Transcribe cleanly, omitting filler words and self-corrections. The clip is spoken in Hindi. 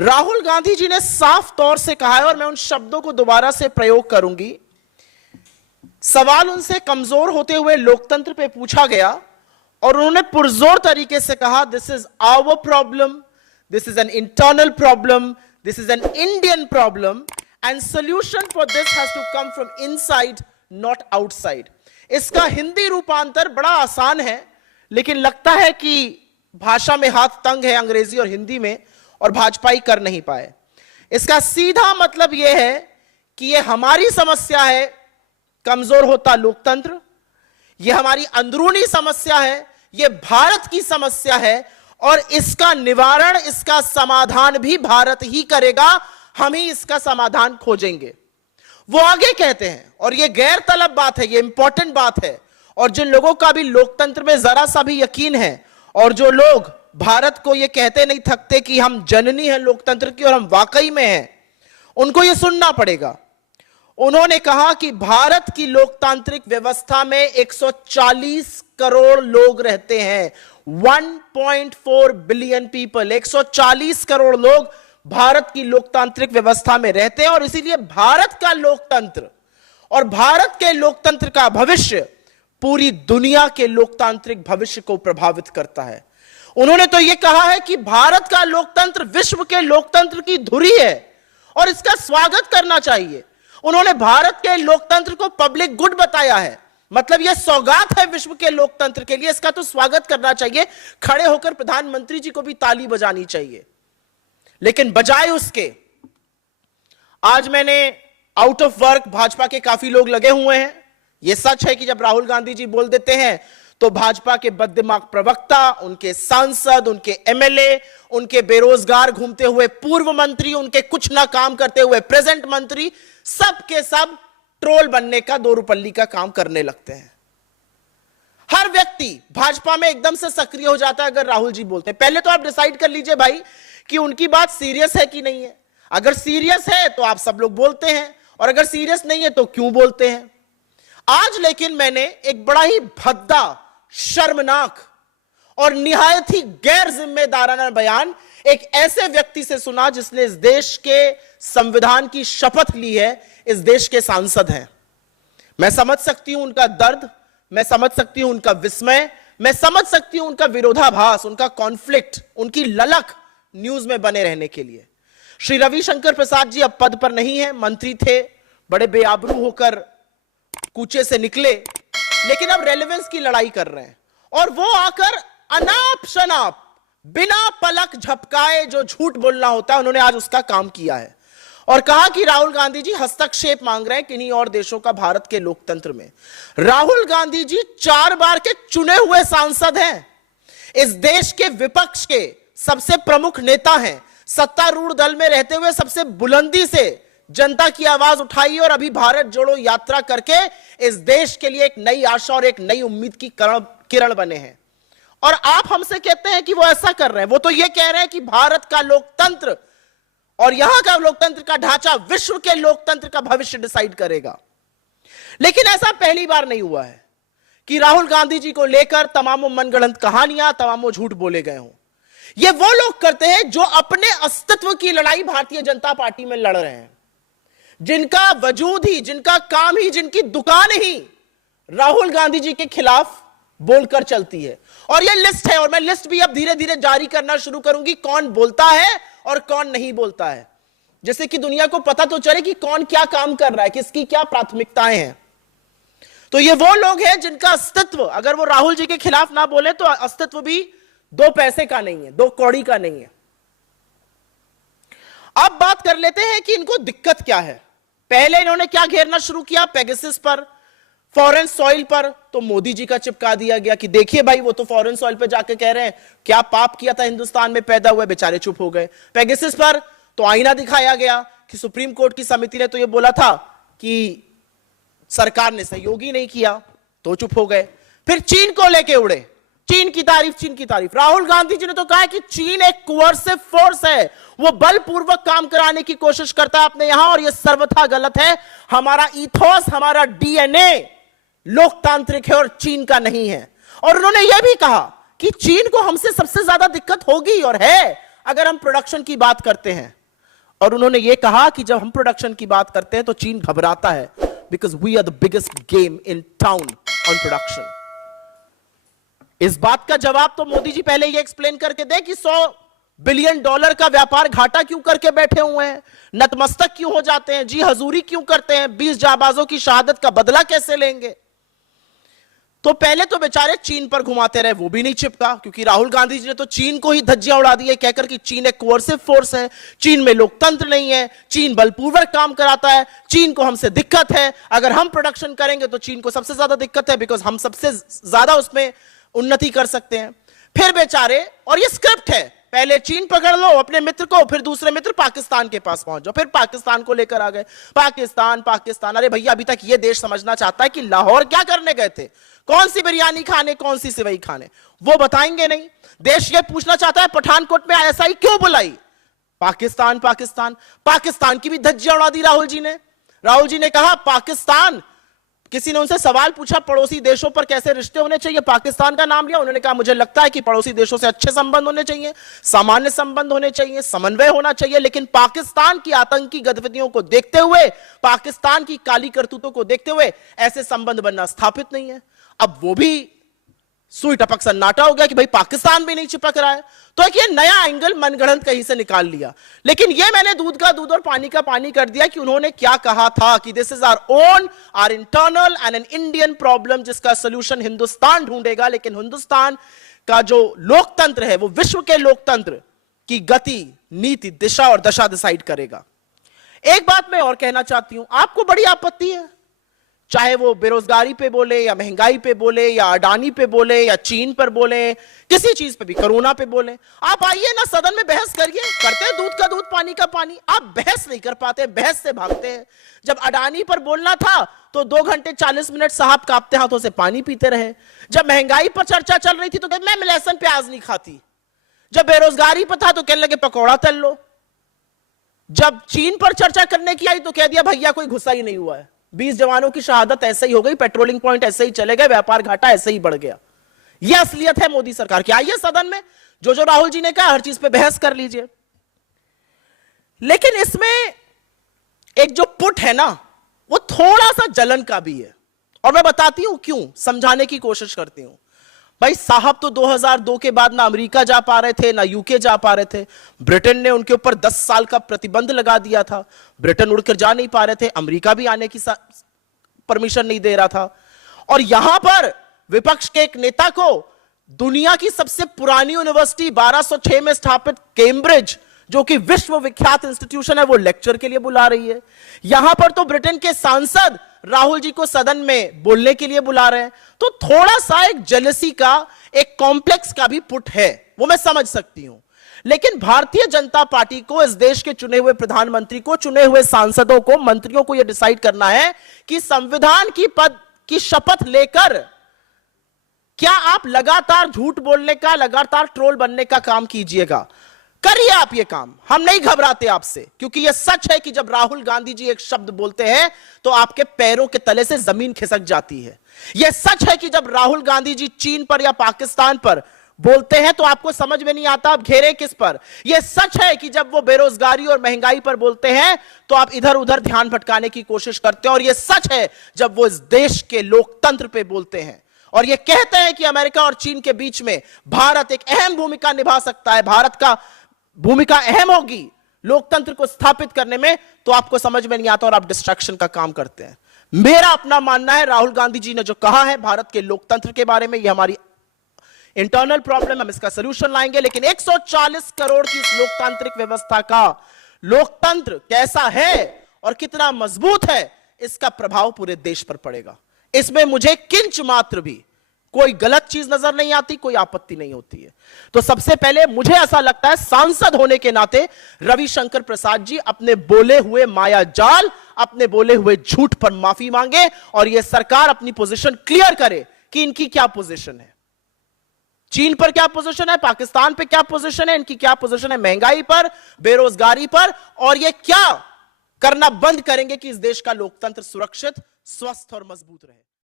राहुल गांधी जी ने साफ तौर से कहा है, और मैं उन शब्दों को दोबारा से प्रयोग करूंगी। सवाल उनसे कमजोर होते हुए लोकतंत्र पे पूछा गया और उन्होंने पुरजोर तरीके से कहा, this is our problem, this is an internal problem, this is an Indian problem and solution for this has to come from inside not outside. इसका हिंदी रूपांतर बड़ा आसान है, लेकिन लगता है कि भाषा में हाथ तंग है अंग्रेजी और हिंदी में, और भाजपाई कर नहीं पाए। इसका सीधा मतलब यह है कि यह हमारी समस्या है, कमजोर होता लोकतंत्र, यह हमारी अंदरूनी समस्या है, यह भारत की समस्या है, और इसका निवारण, इसका समाधान भी भारत ही करेगा, हम ही इसका समाधान खोजेंगे। वो आगे कहते हैं, और यह गैर तलब बात है, यह इंपॉर्टेंट बात है, और जिन लोगों का भी लोकतंत्र में जरा सा भी यकीन है, और जो लोग भारत को यह कहते नहीं थकते कि हम जननी हैं लोकतंत्र की और हम वाकई में हैं, उनको यह सुनना पड़ेगा। उन्होंने कहा कि भारत की लोकतांत्रिक व्यवस्था में 140 करोड़ लोग रहते हैं, 1.4 बिलियन पीपल, 140 करोड़ लोग भारत की लोकतांत्रिक व्यवस्था में रहते हैं, और इसीलिए भारत का लोकतंत्र और भारत के लोकतंत्र का भविष्य पूरी दुनिया के लोकतांत्रिक भविष्य को प्रभावित करता है। उन्होंने तो यह कहा है कि भारत का लोकतंत्र विश्व के लोकतंत्र की धुरी है और इसका स्वागत करना चाहिए। उन्होंने भारत के लोकतंत्र को पब्लिक गुड बताया है, मतलब यह सौगात है विश्व के लोकतंत्र के लिए, इसका तो स्वागत करना चाहिए, खड़े होकर प्रधानमंत्री जी को भी ताली बजानी चाहिए। लेकिन बजाय उसके आज मैंने आउट ऑफ वर्क, भाजपा के काफी लोग लगे हुए हैं। यह सच है कि जब राहुल गांधी जी बोल देते हैं तो भाजपा के बददिमाग प्रवक्ता, उनके सांसद, उनके एमएलए, उनके बेरोजगार घूमते हुए पूर्व मंत्री, उनके कुछ ना काम करते हुए प्रेजेंट मंत्री, सब के सब ट्रोल बनने का, दो रुपल्ली का काम करने लगते हैं। हर व्यक्ति भाजपा में एकदम से सक्रिय हो जाता है अगर राहुल जी बोलते हैं। पहले तो आप डिसाइड कर लीजिए भाई कि उनकी बात सीरियस है कि नहीं है। अगर सीरियस है तो आप सब लोग बोलते हैं, और अगर सीरियस नहीं है तो क्यों बोलते हैं। आज लेकिन मैंने एक बड़ा ही भद्दा, शर्मनाक और निहायत ही गैर जिम्मेदाराना बयान एक ऐसे व्यक्ति से सुना जिसने इस देश के संविधान की शपथ ली है, इस देश के सांसद हैं। मैं समझ सकती हूं उनका दर्द, मैं समझ सकती हूं उनका विस्मय, मैं समझ सकती हूं उनका विरोधाभास, उनका कॉन्फ्लिक्ट, उनकी ललक न्यूज में बने रहने के लिए। श्री रविशंकर प्रसाद जी अब पद पर नहीं है, मंत्री थे, बड़े बेआबरू होकर कूचे से निकले, लेकिन अब रेलेवेंस की लड़ाई कर रहे हैं, और वो आकर अनाप शनाप बिना पलक झपकाए जो झूठ बोलना होता है, उन्होंने आज उसका काम किया है और कहा कि राहुल गांधी जी हस्तक्षेप मांग रहे हैं किन्हीं और देशों का भारत के लोकतंत्र में। राहुल गांधी जी 4 बार के चुने हुए सांसद हैं, इस देश के विपक्ष के सबसे प्रमुख नेता हैं, सत्तारूढ़ दल में रहते हुए सबसे बुलंदी से जनता की आवाज उठाई और अभी भारत जोड़ो यात्रा करके इस देश के लिए एक नई आशा और एक नई उम्मीद की किरण बने हैं। और आप हमसे कहते हैं कि वो ऐसा कर रहे हैं, वो तो ये कह रहे हैं कि भारत का लोकतंत्र और यहां का लोकतंत्र का ढांचा विश्व के लोकतंत्र का भविष्य डिसाइड करेगा। लेकिन ऐसा पहली बार नहीं हुआ है कि राहुल गांधी जी को लेकर तमामों मनगढ़ंत कहानियां, तमामों झूठ बोले गए हों। ये वो लोग करते हैं जो अपने अस्तित्व की लड़ाई भारतीय जनता पार्टी में लड़ रहे हैं, जिनका वजूद ही, जिनका काम ही, जिनकी दुकान ही राहुल गांधी जी के खिलाफ बोलकर चलती है। और यह लिस्ट है, और मैं लिस्ट भी अब धीरे धीरे जारी करना शुरू करूंगी, कौन बोलता है और कौन नहीं बोलता है, जैसे कि दुनिया को पता तो चले कि कौन क्या काम कर रहा है, किसकी क्या प्राथमिकताएं हैं। तो ये वो लोग हैं जिनका अस्तित्व, अगर वो राहुल जी के खिलाफ ना बोले तो अस्तित्व भी 2 पैसे का नहीं है, 2 कौड़ी का नहीं है। अब बात कर लेते हैं कि इनको दिक्कत क्या है। पहले इन्होंने क्या घेरना शुरू किया, पेगासस पर, फॉरेन सॉइल पर, तो मोदी जी का चिपका दिया गया कि देखिए भाई वो तो फॉरेन सॉइल पे जाके कह रहे हैं क्या पाप किया था हिंदुस्तान में पैदा हुए, बेचारे चुप हो गए। पेगासस पर तो आईना दिखाया गया कि सुप्रीम कोर्ट की समिति ने तो ये बोला था कि सरकार ने सहयोग ही नहीं किया, तो चुप हो गए। फिर चीन को लेके उड़े, चीन की तारीफ, चीन की तारीफ। राहुल गांधी जी ने तो कहा कि चीन एक कोअर्सिव फोर्स है, वो बलपूर्वक काम कराने की कोशिश करता है अपने यहां, और यह सर्वथा गलत है। हमारा इथोस, हमारा डीएनए लोकतांत्रिक है और चीन का नहीं है। और उन्होंने यह भी कहा कि चीन को हमसे सबसे ज्यादा दिक्कत होगी और है अगर हम प्रोडक्शन की बात करते हैं, और उन्होंने यह कहा कि जब हम प्रोडक्शन की बात करते हैं तो चीन घबराता है, because we are the biggest game in town on production. इस बात का जवाब तो मोदी जी पहले ये एक्सप्लेन करके दे कि $100 बिलियन का व्यापार घाटा क्यों करके बैठे हुए हैं, नतमस्तक क्यों हो जाते हैं, जी हजूरी क्यों करते हैं, 20 जाबाजों की शहादत का बदला कैसे लेंगे। तो पहले तो बेचारे चीन पर घुमाते रहे, वो भी नहीं चिपका, क्योंकि राहुल गांधी जी ने तो चीन को ही धज्जियां उड़ा दी है, कहकर कि चीन एक कोअर्सिव फोर्स है, चीन में लोकतंत्र नहीं है, चीन बलपूर्वक काम कराता है, चीन को हमसे दिक्कत है, अगर हम प्रोडक्शन करेंगे तो चीन को सबसे ज्यादा दिक्कत है, बिकॉज हम सबसे ज्यादा उसमें उन्नति कर सकते हैं। फिर बेचारे, और ये स्क्रिप्ट है, पहले चीन पकड़ लो अपने मित्र को, फिर दूसरे मित्र पाकिस्तान के पास पहुंच जाओ, फिर पाकिस्तान को लेकर आ गए, पाकिस्तान पाकिस्तान। अरे भैया, अभी तक ये देश समझना चाहता है कि लाहौर क्या करने गए थे, कौन सी बिरयानी खाने, कौन सी सेवई खाने, वो बताएंगे नहीं। देश ये पूछना चाहता है पठानकोट में आईएसआई क्यों बुलाई, पाकिस्तान पाकिस्तान। पाकिस्तान की भी धज्जियां उड़ा दी राहुल जी ने। राहुल जी ने कहा पाकिस्तान, किसी ने उनसे सवाल पूछा पड़ोसी देशों पर कैसे रिश्ते होने चाहिए, पाकिस्तान का नाम लिया, उन्होंने कहा मुझे लगता है कि पड़ोसी देशों से अच्छे संबंध होने चाहिए, सामान्य संबंध होने चाहिए, समन्वय होना चाहिए, लेकिन पाकिस्तान की आतंकी गतिविधियों को देखते हुए, पाकिस्तान की काली करतूतों को देखते हुए ऐसे संबंध बनना स्थापित नहीं है। अब वो भी सुई टपक सन्नाटा हो गया कि भाई पाकिस्तान भी नहीं चिपक रहा है, तो एक ये नया एंगल मनगढ़ंत कहीं से निकाल लिया। लेकिन ये मैंने दूध का दूध और पानी का पानी कर दिया कि उन्होंने क्या कहा था कि this is our own, our internal and an Indian problem, जिसका सोल्यूशन हिंदुस्तान ढूंढेगा, लेकिन हिंदुस्तान का जो लोकतंत्र है वो विश्व के लोकतंत्र की गति, नीति, दिशा और दशा डिसाइड करेगा। एक बात मैं और कहना चाहती हूं, आपको बड़ी आपत्ति है, चाहे वो बेरोजगारी पे बोले या महंगाई पे बोले या अडानी पे बोले या चीन पर बोले, किसी चीज पे भी, कोरोना पे बोले, आप आइए ना सदन में बहस करिए, करते हैं दूध का दूध पानी का पानी। आप बहस नहीं कर पाते, बहस से भागते हैं। जब अडानी पर बोलना था तो 2 घंटे 40 मिनट साहब कांपते हाथों से पानी पीते रहे। जब महंगाई पर चर्चा चल रही थी तो मैं लहसुन प्याज नहीं खाती। जब बेरोजगारी पर था तो कहने लगे पकौड़ा तल लो। जब चीन पर चर्चा करने की आई तो कह दिया भैया कोई गुस्सा ही नहीं हुआ है, 20 जवानों की शहादत ऐसे ही हो गई, पेट्रोलिंग पॉइंट ऐसे ही चले गए, व्यापार घाटा ऐसे ही बढ़ गया। यह असलियत है मोदी सरकार की। आइए सदन में जो राहुल जी ने कहा हर चीज पे बहस कर लीजिए, लेकिन इसमें एक जो पुट है ना वो थोड़ा सा जलन का भी है, और मैं बताती हूं क्यों, समझाने की कोशिश करती हूं। भाई साहब तो 2002 के बाद ना अमेरिका जा पा रहे थे ना यूके जा पा रहे थे, ब्रिटेन ने उनके ऊपर 10 साल का प्रतिबंध लगा दिया था, ब्रिटेन उड़कर जा नहीं पा रहे थे, अमेरिका भी आने की परमिशन नहीं दे रहा था। और यहां पर विपक्ष के एक नेता को दुनिया की सबसे पुरानी यूनिवर्सिटी 1206 में स्थापित कैम्ब्रिज, जो कि विश्व विख्यात इंस्टीट्यूशन है, वो लेक्चर के लिए बुला रही है। यहां पर तो ब्रिटेन के सांसद राहुल जी को सदन में बोलने के लिए बुला रहे हैं। तो थोड़ा सा एक जेलसी का, एक कॉम्प्लेक्स का भी पुट है, वो मैं समझ सकती हूं। लेकिन भारतीय जनता पार्टी को, इस देश के चुने हुए प्रधानमंत्री को, चुने हुए सांसदों को, मंत्रियों को यह डिसाइड करना है कि संविधान की पद की शपथ लेकर क्या आप लगातार झूठ बोलने का, लगातार ट्रोल बनने का काम कीजिएगा। करिए आप ये काम, हम नहीं घबराते आपसे, क्योंकि यह सच है कि जब राहुल गांधी जी एक शब्द बोलते हैं तो आपके पैरों के तले से जमीन खिसक जाती है। यह सच है कि जब राहुल गांधी जी चीन पर या पाकिस्तान पर बोलते हैं तो आपको समझ में नहीं आता आप घेरे किस पर। यह सच है कि जब वो बेरोजगारी और महंगाई पर बोलते हैं तो आप इधर उधर ध्यान भटकाने की कोशिश करते हैं। और यह सच है जब वो इस देश के लोकतंत्र पे बोलते हैं और ये कहते हैं कि अमेरिका और चीन के बीच में भारत एक अहम भूमिका निभा सकता है, भारत का भूमिका अहम होगी लोकतंत्र को स्थापित करने में, तो आपको समझ में नहीं आता और आप डिस्ट्रैक्शन का काम करते हैं। मेरा अपना मानना है, राहुल गांधी जी ने जो कहा है भारत के लोकतंत्र के बारे में, यह हमारी इंटरनल प्रॉब्लम, हम इसका सलूशन लाएंगे। लेकिन 140 करोड़ की इस लोकतांत्रिक व्यवस्था का लोकतंत्र कैसा है और कितना मजबूत है, इसका प्रभाव पूरे देश पर पड़ेगा। इसमें मुझे किंच मात्र भी कोई गलत चीज नजर नहीं आती, कोई आपत्ति नहीं होती है। तो सबसे पहले मुझे ऐसा लगता है सांसद होने के नाते रविशंकर प्रसाद जी अपने बोले हुए माया जाल, अपने बोले हुए झूठ पर माफी मांगे और यह सरकार अपनी पोजीशन क्लियर करे कि इनकी क्या पोजीशन है, चीन पर क्या पोजीशन है, पाकिस्तान पर क्या पोजीशन है, इनकी क्या पोजीशन है महंगाई पर, बेरोजगारी पर, और ये क्या करना बंद करेंगे कि इस देश का लोकतंत्र सुरक्षित, स्वस्थ और मजबूत रहे।